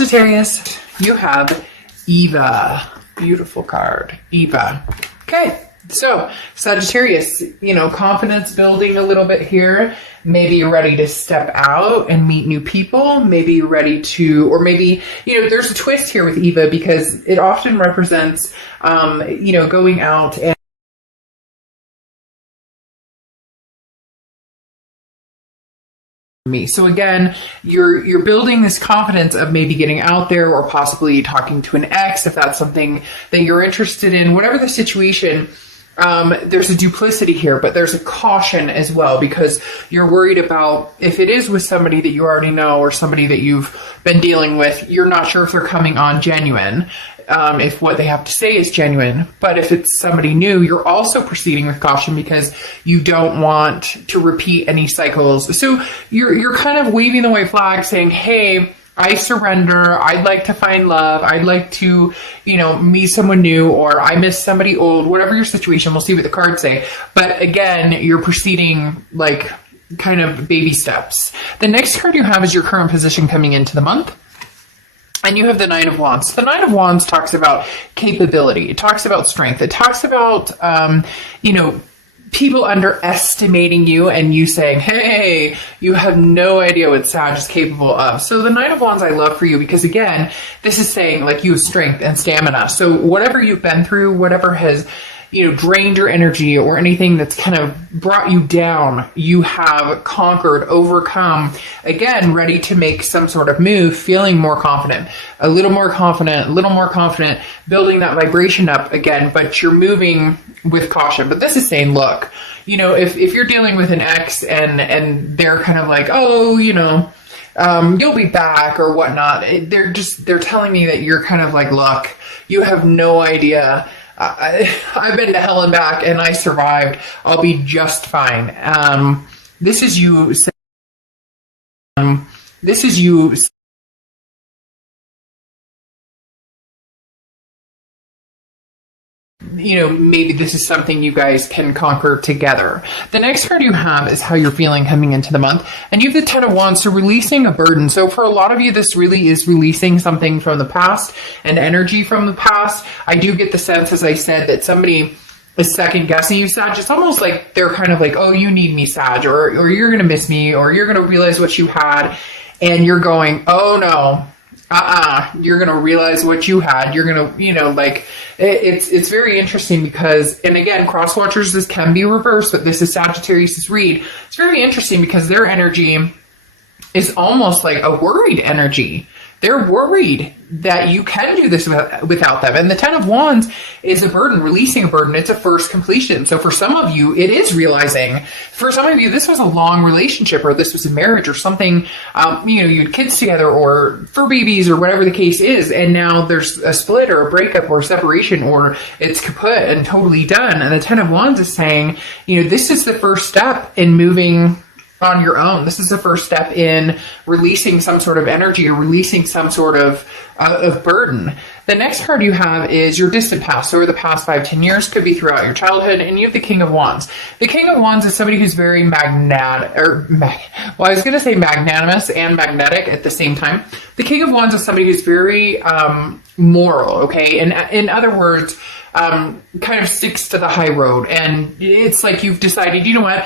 Sagittarius, you have Eva. Beautiful card, Eva. Okay, so Sagittarius, you know, confidence building a little bit here. Maybe you're ready to step out and meet new people. Maybe you're ready to, or maybe, you know, there's a twist here with Eva because it often represents, you know, going out and me. So again, you're building this confidence of maybe getting out there or possibly talking to an ex if that's something that you're interested in. Whatever the situation, there's a duplicity here, but there's a caution as well because you're worried about if it is with somebody that you already know or somebody that you've been dealing with, you're not sure if they're coming on genuine. If what they have to say is genuine. But if it's somebody new, you're also proceeding with caution because you don't want to repeat any cycles. So you're kind of waving the white flag saying, hey, I surrender. I'd like to find love. I'd like to, you know, meet someone new, or I miss somebody old, whatever your situation. We'll see what the cards say. But again, you're proceeding like kind of baby steps. The next card you have is your current position coming into the month. And you have the Nine of Wands. The Nine of Wands talks about capability. It talks about strength. It talks about, you know, people underestimating you and you saying, hey, you have no idea what Sag is capable of. So the Nine of Wands I love for you because, again, this is saying like you have strength and stamina. So whatever you've been through, whatever has, you know, drained your energy or anything that's kind of brought you down, you have conquered, overcome, again, ready to make some sort of move, feeling more confident, a little more confident, building that vibration up again, but you're moving with caution. But this is saying, look, you know, if you're dealing with an ex and they're kind of like, oh, you know, you'll be back or whatnot, they're telling me that you're kind of like, look, you have no idea. I've been to hell and back and I survived. I'll be just fine. This is you. This is you. You know, maybe this is something you guys can conquer together. The next card you have is how you're feeling coming into the month. And you have the Ten of Wands, so releasing a burden. So for a lot of you, this really is releasing something from the past and energy from the past. I do get the sense, as I said, that somebody is second guessing you, Sag. It's almost like they're kind of like, oh, you need me, Sag, or you're going to miss me, or you're going to realize what you had. And you're going, oh no. You're going to realize what you had. You're going to, you know, like, it's very interesting because, and again, cross watchers, this can be reversed, but this is Sagittarius' read. It's very interesting because their energy is almost like a worried energy. They're worried that you can do this without them. And the Ten of Wands is a burden, releasing a burden. It's a first completion. So for some of you, it is realizing. For some of you, this was a long relationship, or this was a marriage or something, you know, you had kids together or fur babies or whatever the case is. And now there's a split or a breakup or a separation, or it's kaput and totally done. And the Ten of Wands is saying, you know, this is the first step in moving on your own. This is the first step in releasing some sort of energy or releasing some sort of burden. The next card you have is your distant past. So over the past 5-10 years, could be throughout your childhood, and you have the King of Wands. The King of Wands is somebody who's very magnanimous and magnetic at the same time. The King of Wands is somebody who's very moral, okay? And in other words, kind of sticks to the high road. And it's like you've decided, you know what,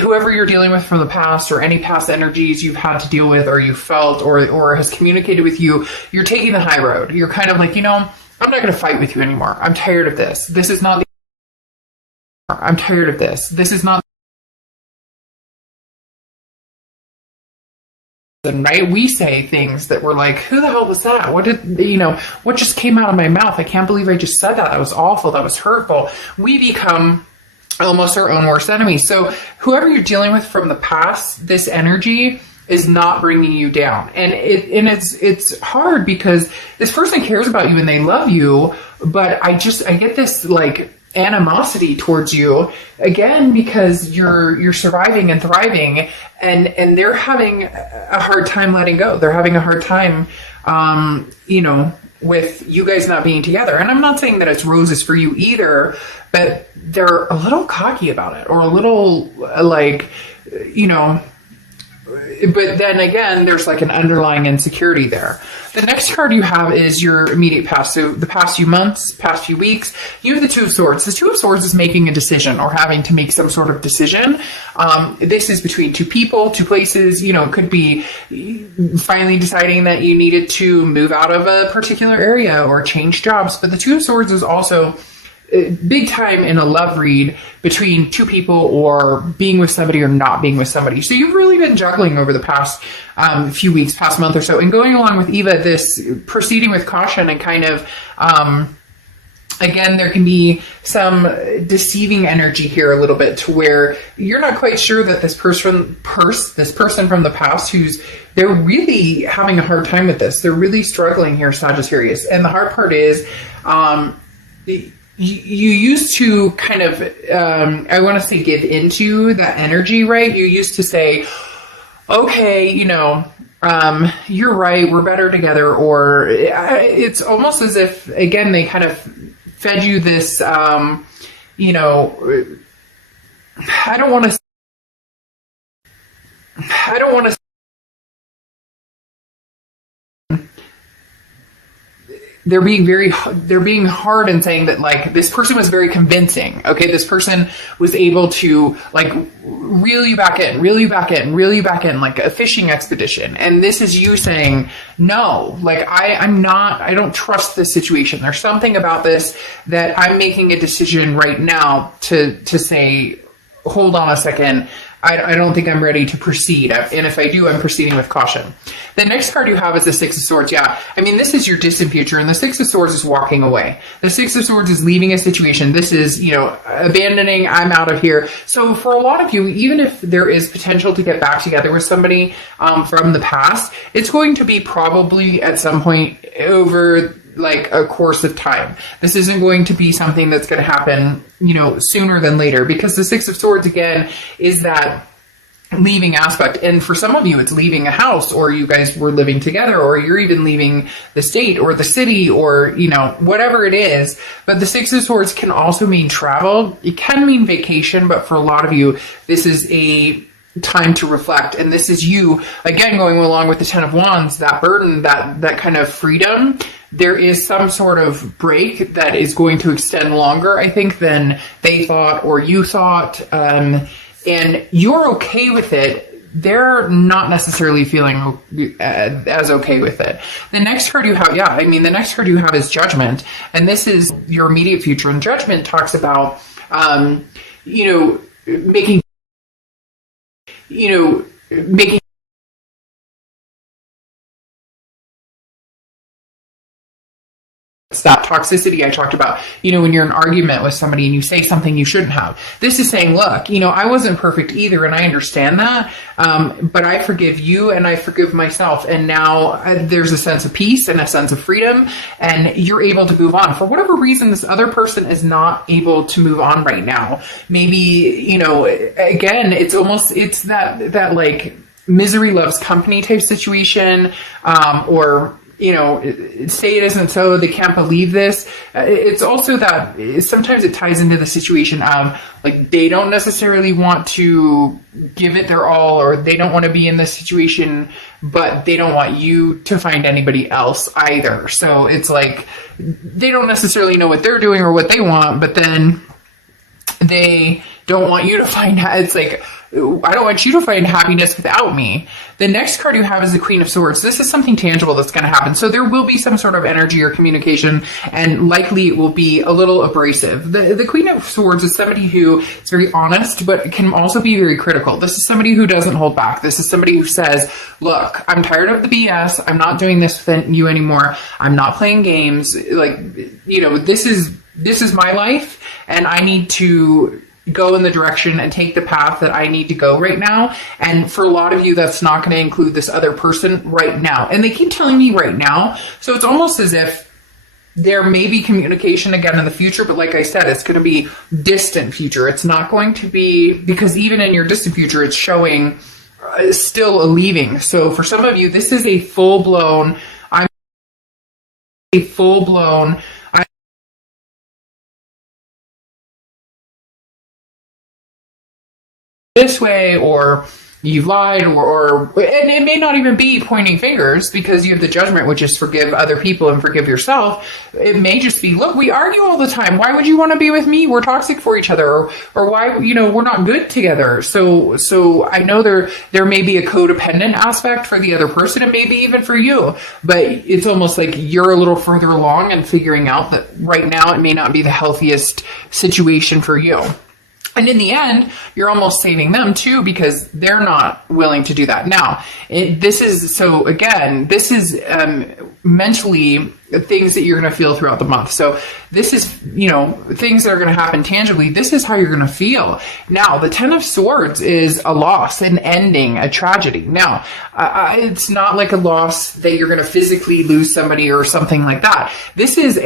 whoever you're dealing with from the past or any past energies you've had to deal with or you felt or has communicated with you, you're taking the high road. You're kind of like, you know, I'm not going to fight with you anymore. I'm tired of this. This is not I'm tired of this. This is not right? We say things that we're like, who the hell was that? What did, you know, what just came out of my mouth? I can't believe I just said that. That was awful. That was hurtful. We become almost our own worst enemies. So whoever you're dealing with from the past, this energy is not bringing you down. And it's hard because this person cares about you and they love you, but I get this like animosity towards you again because you're surviving and thriving, and they're having a hard time letting go. They're having a hard time you know, with you guys not being together. And I'm not saying that it's roses for you either, but they're a little cocky about it, or a little like, you know, but then again, there's like an underlying insecurity there. The next card you have is your immediate past. So the past few months, past few weeks, you have the Two of Swords. The Two of Swords is making a decision or having to make some sort of decision. This is between two people, two places. You know, it could be finally deciding that you needed to move out of a particular area or change jobs. But the Two of Swords is also big time in a love read between two people, or being with somebody or not being with somebody. So you've really been juggling over the past few weeks, past month or so. And going along with Eva, this proceeding with caution and kind of, again, there can be some deceiving energy here a little bit, to where you're not quite sure that this person from the past, they're really having a hard time with this. They're really struggling here, Sagittarius. And the hard part is, you used to kind of, I want to say, give into that energy, right? You used to say, okay, you know, you're right, we're better together. Or it's almost as if, again, they kind of fed you this, you know, I don't want to they're being hard in saying that, like, this person was very convincing. Okay, this person was able to, like, reel you back in, like a fishing expedition. And this is you saying, no, like, I don't trust this situation. There's something about this that I'm making a decision right now to say, hold on a second. I don't think I'm ready to proceed. And if I do, I'm proceeding with caution. The next card you have is the Six of Swords. Yeah, I mean, this is your distant future, and the Six of Swords is walking away. The Six of Swords is leaving a situation. This is, you know, abandoning, I'm out of here. So for a lot of you, even if there is potential to get back together with somebody from the past, it's going to be probably at some point over, like, a course of time. This isn't going to be something that's going to happen, you know, sooner than later, because the Six of Swords, again, is that leaving aspect. And for some of you, it's leaving a house, or you guys were living together, or you're even leaving the state or the city, or, you know, whatever it is. But the Six of Swords can also mean travel. It can mean vacation, but for a lot of you, this is a time to reflect. And this is you, again, going along with the Ten of Wands, that burden, that kind of freedom. There is some sort of break that is going to extend longer, I think, than they thought or you thought. And you're okay with it. They're not necessarily feeling as okay with it. The next card you have, the next card you have is Judgment. And this is your immediate future. And Judgment talks about, making that toxicity I talked about, when you're in an argument with somebody and you say something you shouldn't have. This is saying, look, I wasn't perfect either, and I understand that, but I forgive you and I forgive myself. And now there's a sense of peace and a sense of freedom, and you're able to move on. For whatever reason, this other person is not able to move on right now. Maybe, again, it's that like misery loves company type situation, or say it isn't so, they can't believe this. It's also that sometimes it ties into the situation of, like, they don't necessarily want to give it their all, or they don't want to be in this situation, but they don't want you to find anybody else either. So it's like, they don't necessarily know what they're doing or what they want, but then they don't want you to find out. It's like, I don't want you to find happiness without me. The next card you have is the Queen of Swords. This is something tangible that's going to happen. So there will be some sort of energy or communication, and likely it will be a little abrasive. The Queen of Swords is somebody who is very honest, but can also be very critical. This is somebody who doesn't hold back. This is somebody who says, look, I'm tired of the BS. I'm not doing this with you anymore. I'm not playing games. Like, this is my life, and I need to go in the direction and take the path that I need to go right now. And for a lot of you, that's not going to include this other person right now. And they keep telling me right now. So it's almost as if there may be communication again in the future, but like I said, it's going to be distant future. It's not going to be, because even in your distant future, it's showing still a leaving. So for some of you, this is a full-blown this way, or you've lied, and it may not even be pointing fingers, because you have the judgment, which is forgive other people and forgive yourself. It may just be, look, we argue all the time. Why would you want to be with me? We're toxic for each other, or why, we're not good together. So I know there may be a codependent aspect for the other person, and maybe even for you, but it's almost like you're a little further along and figuring out that right now it may not be the healthiest situation for you. And in the end, you're almost saving them too, because they're not willing to do that. Now, this is mentally things that you're going to feel throughout the month. So this is, things that are going to happen tangibly. This is how you're going to feel. Now, the Ten of Swords is a loss, an ending, a tragedy. Now, it's not like a loss that you're going to physically lose somebody or something like that. This is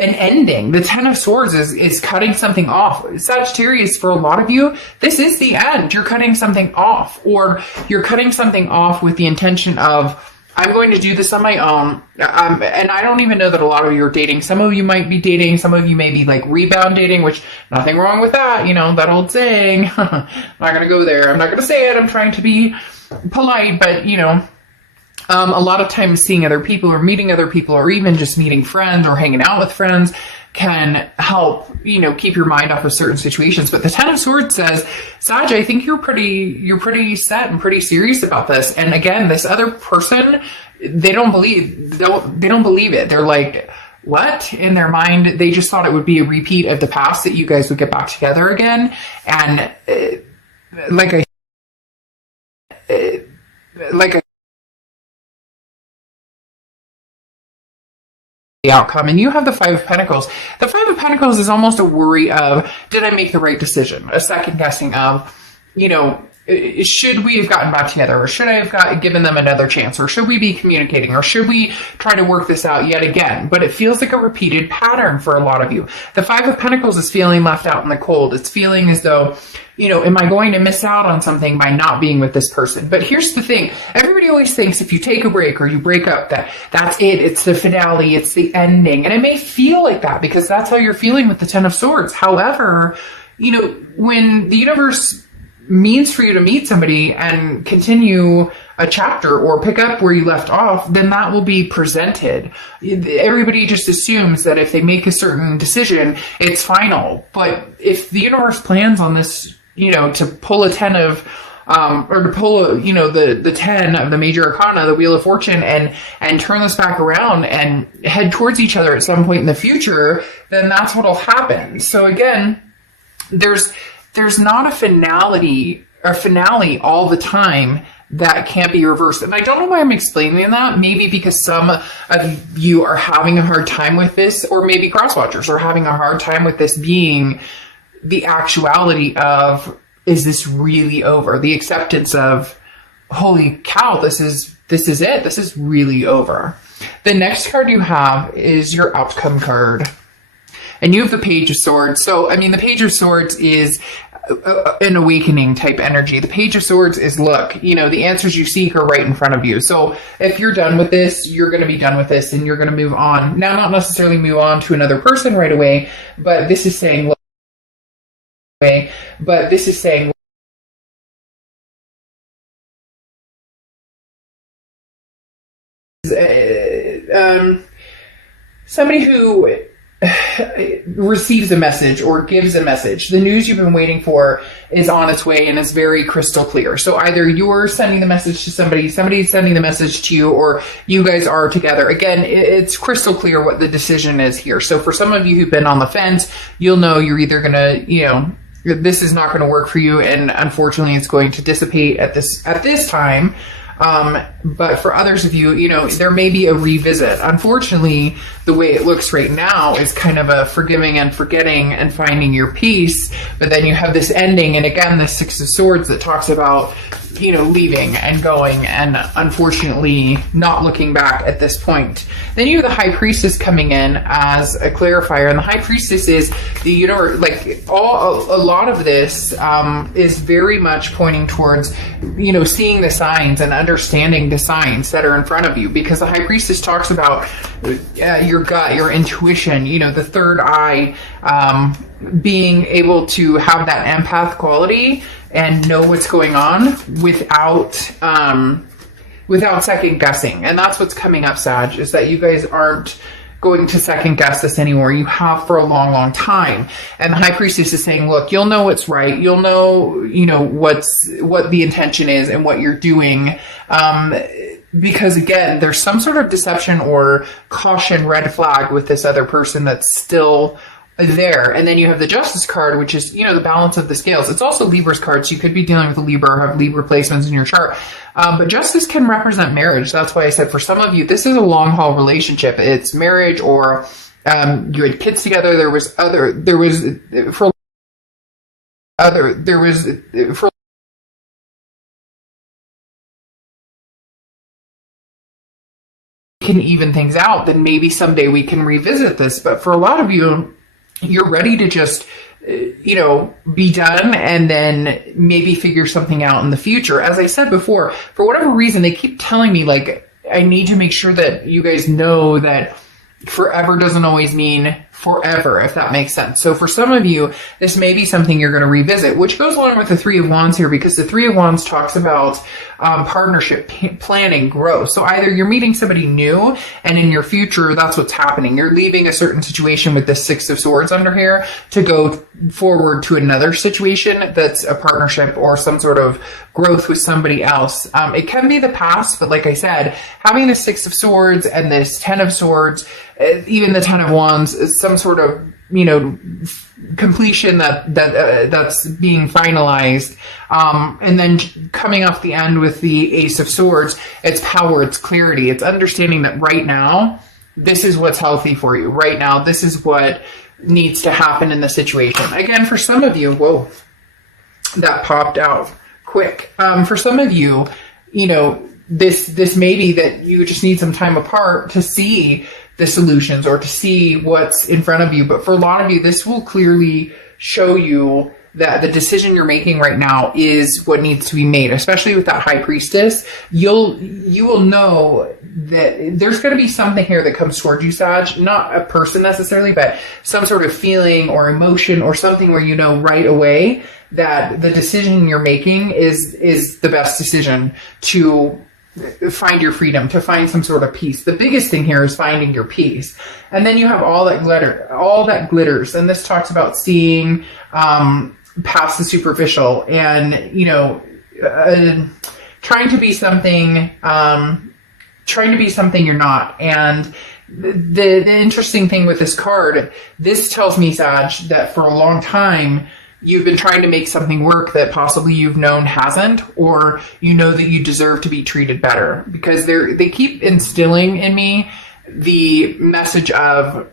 an ending. The Ten of Swords is cutting something off. Sagittarius, for a lot of you, this is the end. You're cutting something off, or you're cutting something off with the intention of, I'm going to do this on my own. And I don't even know that a lot of you are dating. Some of you might be dating. Some of you may be like rebound dating, which nothing wrong with that. That old saying. I'm not going to go there. I'm not going to say it. I'm trying to be polite, but a lot of times seeing other people or meeting other people, or even just meeting friends or hanging out with friends, can help, keep your mind off of certain situations. But the Ten of Swords says, Sag, I think you're pretty set and pretty serious about this. And again, this other person, they don't believe it. They're like, what? In their mind, they just thought it would be a repeat of the past, that you guys would get back together again. And the outcome. And you have the Five of Pentacles. The Five of Pentacles is almost a worry of, did I make the right decision? A second guessing of, should we have gotten back together, or should I have given them another chance, or should we be communicating, or should we try to work this out yet again? But it feels like a repeated pattern for a lot of you. The Five of Pentacles is feeling left out in the cold. It's feeling as though, am I going to miss out on something by not being with this person? But here's the thing. Everybody always thinks if you take a break or you break up, that's it. It's the finale. It's the ending. And it may feel like that because that's how you're feeling with the Ten of Swords. However, when the universe means for you to meet somebody and continue a chapter or pick up where you left off, then that will be presented. Everybody just assumes that if they make a certain decision, it's final. But if the universe plans on this, to pull a 10 of, or to pull, the 10 of the major arcana, the Wheel of Fortune, and turn this back around and head towards each other at some point in the future, then that's what'll happen. So again, there's not a finale all the time that can't be reversed. And I don't know why I'm explaining that. Maybe because some of you are having a hard time with this, or maybe crosswatchers are having a hard time with this being the actuality of, is this really over? The acceptance of, holy cow, this is it. This is really over. The next card you have is your outcome card. And you have the Page of Swords. So, the Page of Swords is an awakening type energy. The Page of Swords is, look, the answers you seek are right in front of you. So if you're done with this, you're going to be done with this and you're going to move on. Now, not necessarily move on to another person right away, but this is saying, somebody who receives a message or gives a message. The news you've been waiting for is on its way and is very crystal clear. So either you're sending the message to somebody's sending the message to you, or you guys are together. Again, it's crystal clear what the decision is here. So for some of you who've been on the fence, you'll know you're either going to, this is not going to work for you, and unfortunately it's going to dissipate at this time. But for others of you, there may be a revisit. Unfortunately, the way it looks right now is kind of a forgiving and forgetting and finding your peace. But then you have this ending. And again, the Six of Swords that talks about, leaving and going and unfortunately not looking back at this point. Then you have the High Priestess coming in as a clarifier. And the High Priestess is the universe, a lot of this is very much pointing towards, seeing the signs and understanding to signs that are in front of you, because the High Priestess talks about your gut, your intuition, you know, the third eye, being able to have that empath quality and know what's going on without second guessing. And that's what's coming up, Sag, is that you guys aren't going to second guess this anymore. You have for a long, long time. And the High Priestess is saying, look, you'll know what's right. You'll know, you know, what the intention is and what you're doing. Because again, there's some sort of deception or caution, red flag with this other person that's still there. And then you have the Justice card, which is, you know, the balance of the scales. It's also Libra's card, so you could be dealing with a Libra or have Libra placements in your chart. But Justice can represent marriage. That's why I said for some of you, this is a long haul relationship. It's marriage, or you had kids together. There was can even things out, then maybe someday we can revisit this. But for a lot of you, you're ready to just, you know, be done and then maybe figure something out in the future. As I said before, for whatever reason, they keep telling me, like, I need to make sure that you guys know that forever doesn't always mean forever, if that makes sense. So for some of you, this may be something you're going to revisit, which goes along with the Three of Wands here, because the Three of Wands talks about partnership, planning, growth. So either you're meeting somebody new, and in your future, that's what's happening. You're leaving a certain situation with the Six of Swords under here to go forward to another situation that's a partnership or some sort of growth with somebody else. It can be the past, but like I said, having the Six of Swords and this Ten of Swords, even the Ten of Wands, is some sort of, you know, completion that's being finalized. And then coming off the end with the Ace of Swords, it's power, it's clarity, it's understanding that right now, this is what's healthy for you. Right now, this is what needs to happen in the situation. Again, for some of you, whoa, that popped out quick. For some of you, you know, this may be that you just need some time apart to see the solutions or to see what's in front of you. But for a lot of you, this will clearly show you that the decision you're making right now is what needs to be made, especially with that High Priestess. You will know that there's going to be something here that comes towards you, Sag, not a person necessarily, but some sort of feeling or emotion or something where you know right away that the decision you're making is the best decision to find your freedom, to find some sort of peace. The biggest thing here is finding your peace. And then you have all that glitters. And this talks about seeing past the superficial and, you know, trying to be something you're not. And the interesting thing with this card, this tells me, Sag, that for a long time, you've been trying to make something work that possibly you've known hasn't, or you know that you deserve to be treated better, because they keep instilling in me the message of,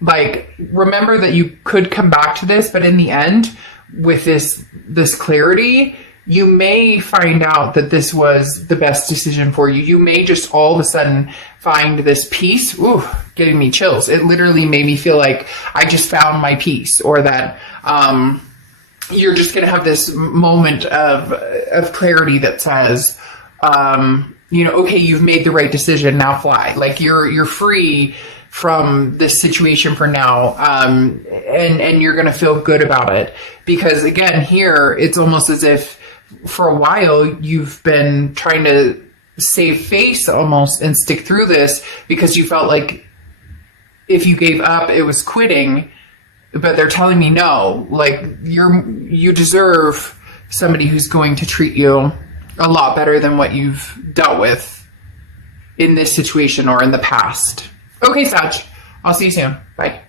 like, remember that you could come back to this, but in the end, with this clarity, you may find out that this was the best decision for you. You may just all of a sudden find this peace. Ooh, giving me chills. It literally made me feel like I just found my peace, or that you're just going to have this moment of clarity that says, you know, okay, you've made the right decision, now fly. Like you're free from this situation for now. And you're going to feel good about it, because again, here, it's almost as if for a while you've been trying to save face almost and stick through this because you felt like if you gave up, it was quitting. But they're telling me no, like you deserve somebody who's going to treat you a lot better than what you've dealt with in this situation or in the past. Okay, Sag, I'll see you soon. Bye.